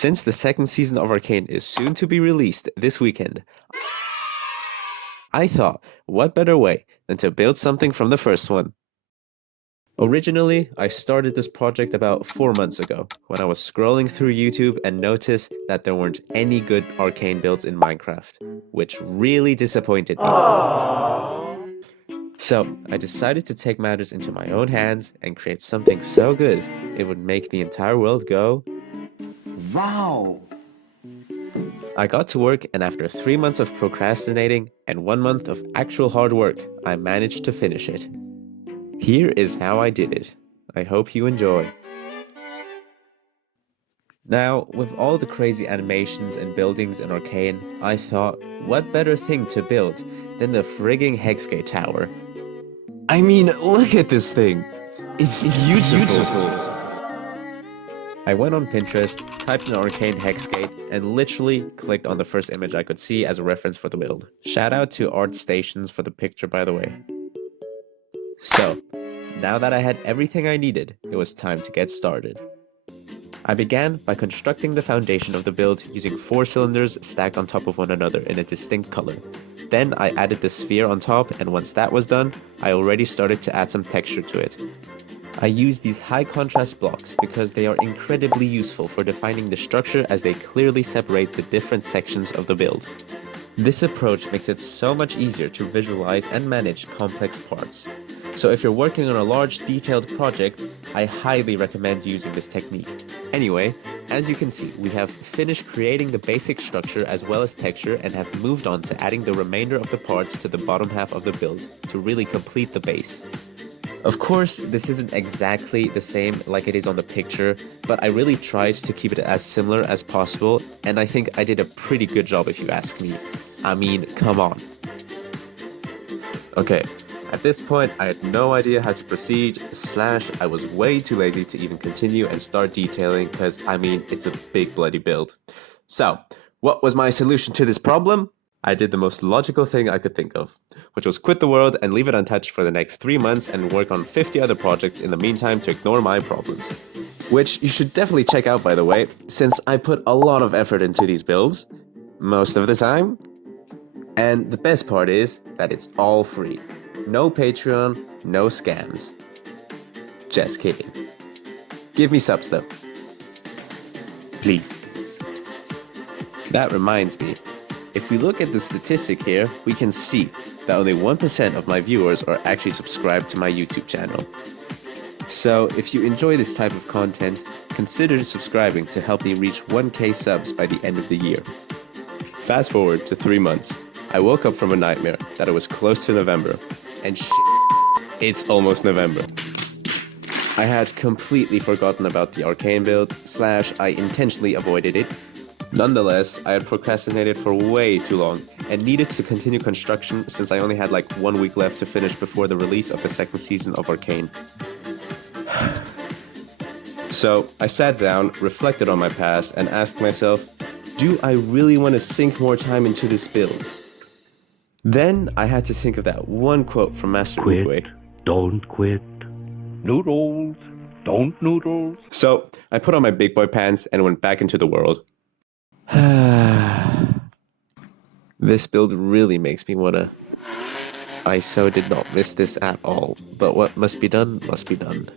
Since the second season of Arcane is soon to be released this weekend, I thought, what better way than to build something from the first one? Originally, I started this project about 4 months ago, when I was scrolling through YouTube and noticed that there weren't any good Arcane builds in Minecraft, which really disappointed me. So, I decided to take matters into my own hands and create something so good, it would make the entire world go, wow! I got to work, and after 3 months of procrastinating and 1 month of actual hard work, I managed to finish it. Here is how I did it. I hope you enjoy. Now, with all the crazy animations and buildings in Arcane, I thought, what better thing to build than the frigging HexGate tower? I mean, look at this thing! It's beautiful! I went on Pinterest, typed in Arcane HexGate, and literally clicked on the first image I could see as a reference for the build. Shout out to ArtStations for the picture, by the way. So, now that I had everything I needed, it was time to get started. I began by constructing the foundation of the build using 4 cylinders stacked on top of one another in a distinct color. Then I added the sphere on top, and once that was done, I already started to add some texture to it. I use these high contrast blocks because they are incredibly useful for defining the structure, as they clearly separate the different sections of the build. This approach makes it so much easier to visualize and manage complex parts. So if you're working on a large detailed project, I highly recommend using this technique. Anyway, as you can see, we have finished creating the basic structure as well as texture, and have moved on to adding the remainder of the parts to the bottom half of the build to really complete the base. Of course, this isn't exactly the same like it is on the picture, but I really tried to keep it as similar as possible, and I think I did a pretty good job if you ask me. I mean, come on. Okay, at this point I had no idea how to proceed, / I was way too lazy to even continue and start detailing, because I mean, it's a big bloody build. So, what was my solution to this problem? I did the most logical thing I could think of, which was quit the world and leave it untouched for the next 3 months and work on 50 other projects in the meantime to ignore my problems. Which you should definitely check out, by the way, since I put a lot of effort into these builds, most of the time. And the best part is that it's all free. No Patreon, no scams. Just kidding. Give me subs though. Please. That reminds me. If we look at the statistic here, we can see that only 1% of my viewers are actually subscribed to my YouTube channel. So if you enjoy this type of content, consider subscribing to help me reach 1K subs by the end of the year. Fast forward to 3 months. I woke up from a nightmare that it was close to November, and it's almost November. I had completely forgotten about the Arcane build, / I intentionally avoided it. Nonetheless, I had procrastinated for way too long and needed to continue construction since I only had like 1 week left to finish before the release of the second season of Arcane. So I sat down, reflected on my past, and asked myself, do I really want to sink more time into this build? Then I had to think of that one quote from Master Quit, Uguay. don't quit. Noodles, don't noodles. So I put on my big boy pants and went back into the world. This build really makes me wanna... I so did not miss this at all, but what must be done, must be done.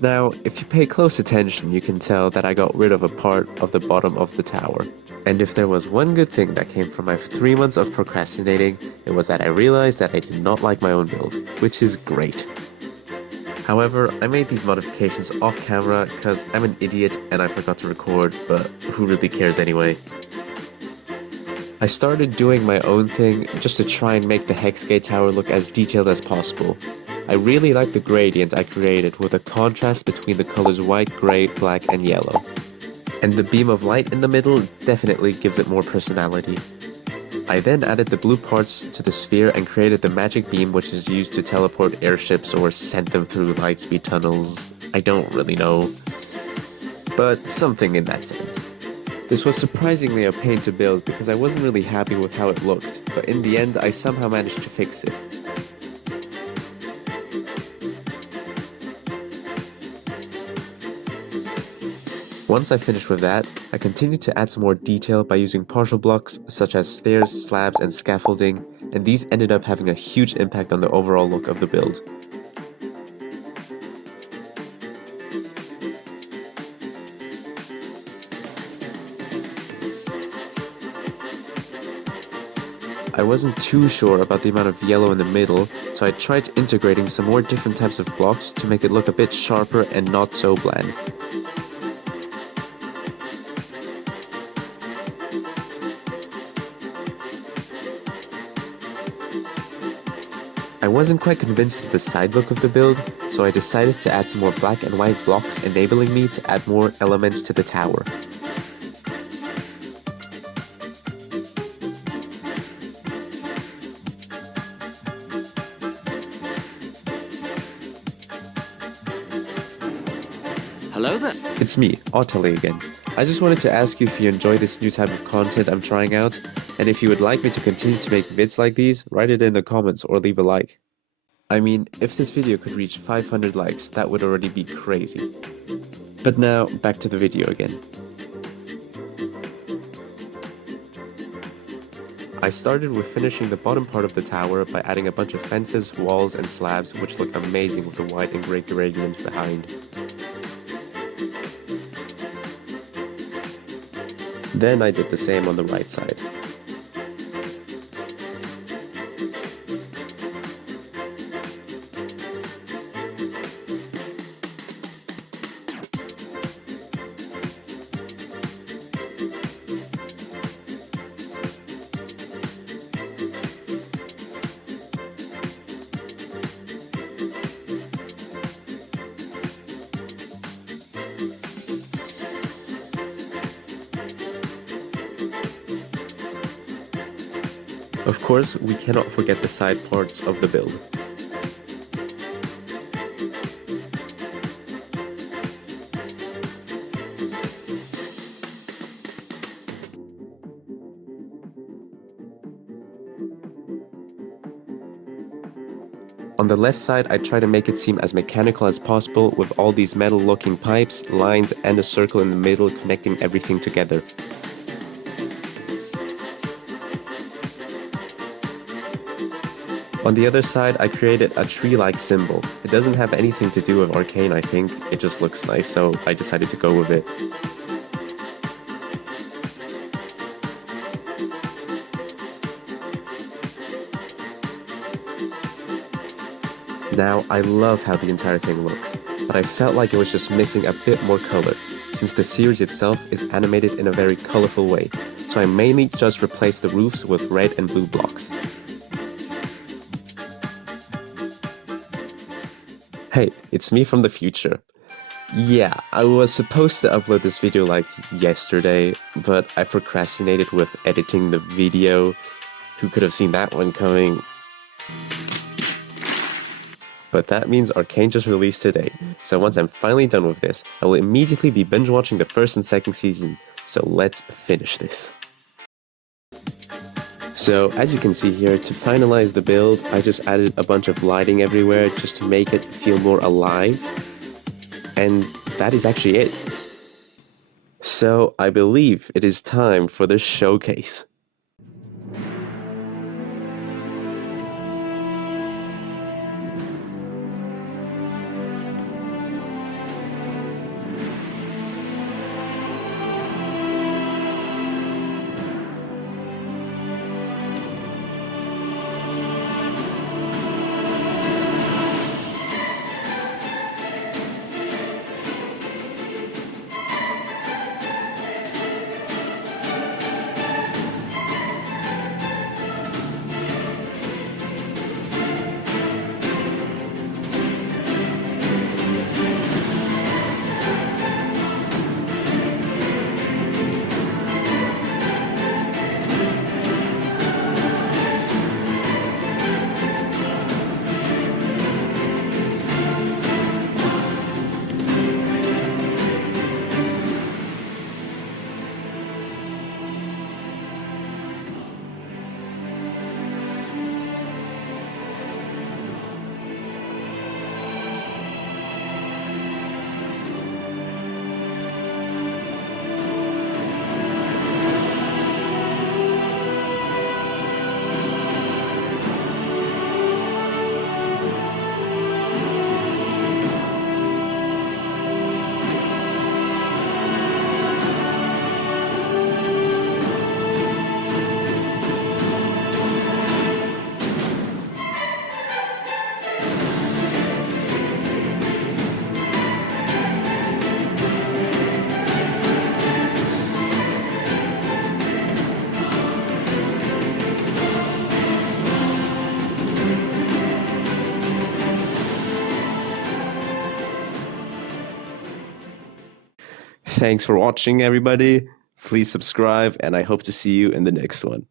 Now, if you pay close attention, you can tell that I got rid of a part of the bottom of the tower. And if there was one good thing that came from my 3 months of procrastinating, it was that I realized that I did not like my own build, which is great. However, I made these modifications off camera because I'm an idiot and I forgot to record, but who really cares anyway? I started doing my own thing just to try and make the HexGate tower look as detailed as possible. I really like the gradient I created with a contrast between the colors white, gray, black, and yellow. And the beam of light in the middle definitely gives it more personality. I then added the blue parts to the sphere and created the magic beam, which is used to teleport airships or send them through lightspeed tunnels. I don't really know, but something in that sense. This was surprisingly a pain to build because I wasn't really happy with how it looked, but in the end I somehow managed to fix it. Once I finished with that, I continued to add some more detail by using partial blocks such as stairs, slabs, and scaffolding, and these ended up having a huge impact on the overall look of the build. I wasn't too sure about the amount of yellow in the middle, so I tried integrating some more different types of blocks to make it look a bit sharper and not so bland. I wasn't quite convinced of the side look of the build, so I decided to add some more black and white blocks, enabling me to add more elements to the tower. Hello there. It's me, OddTelly again. I just wanted to ask you if you enjoy this new type of content I'm trying out, and if you would like me to continue to make vids like these, write it in the comments or leave a like. I mean, if this video could reach 500 likes, that would already be crazy. But now, back to the video again. I started with finishing the bottom part of the tower by adding a bunch of fences, walls, and slabs, which look amazing with the white and grey gradient behind. Then I did the same on the right side. Of course, we cannot forget the side parts of the build. On the left side, I try to make it seem as mechanical as possible with all these metal-looking pipes, lines, and a circle in the middle connecting everything together. On the other side, I created a tree-like symbol. It doesn't have anything to do with Arcane, I think. It just looks nice, so I decided to go with it. Now, I love how the entire thing looks, but I felt like it was just missing a bit more color, since the series itself is animated in a very colorful way, so I mainly just replaced the roofs with red and blue blocks. Hey, it's me from the future. Yeah, I was supposed to upload this video like yesterday, but I procrastinated with editing the video. Who could have seen that one coming? But that means Arcane just released today, so once I'm finally done with this, I will immediately be binge watching the first and second season, so let's finish this. So, as you can see here, to finalize the build, I just added a bunch of lighting everywhere just to make it feel more alive. And that is actually it. So, I believe it is time for the showcase. Thanks for watching, everybody. Please subscribe, and I hope to see you in the next one.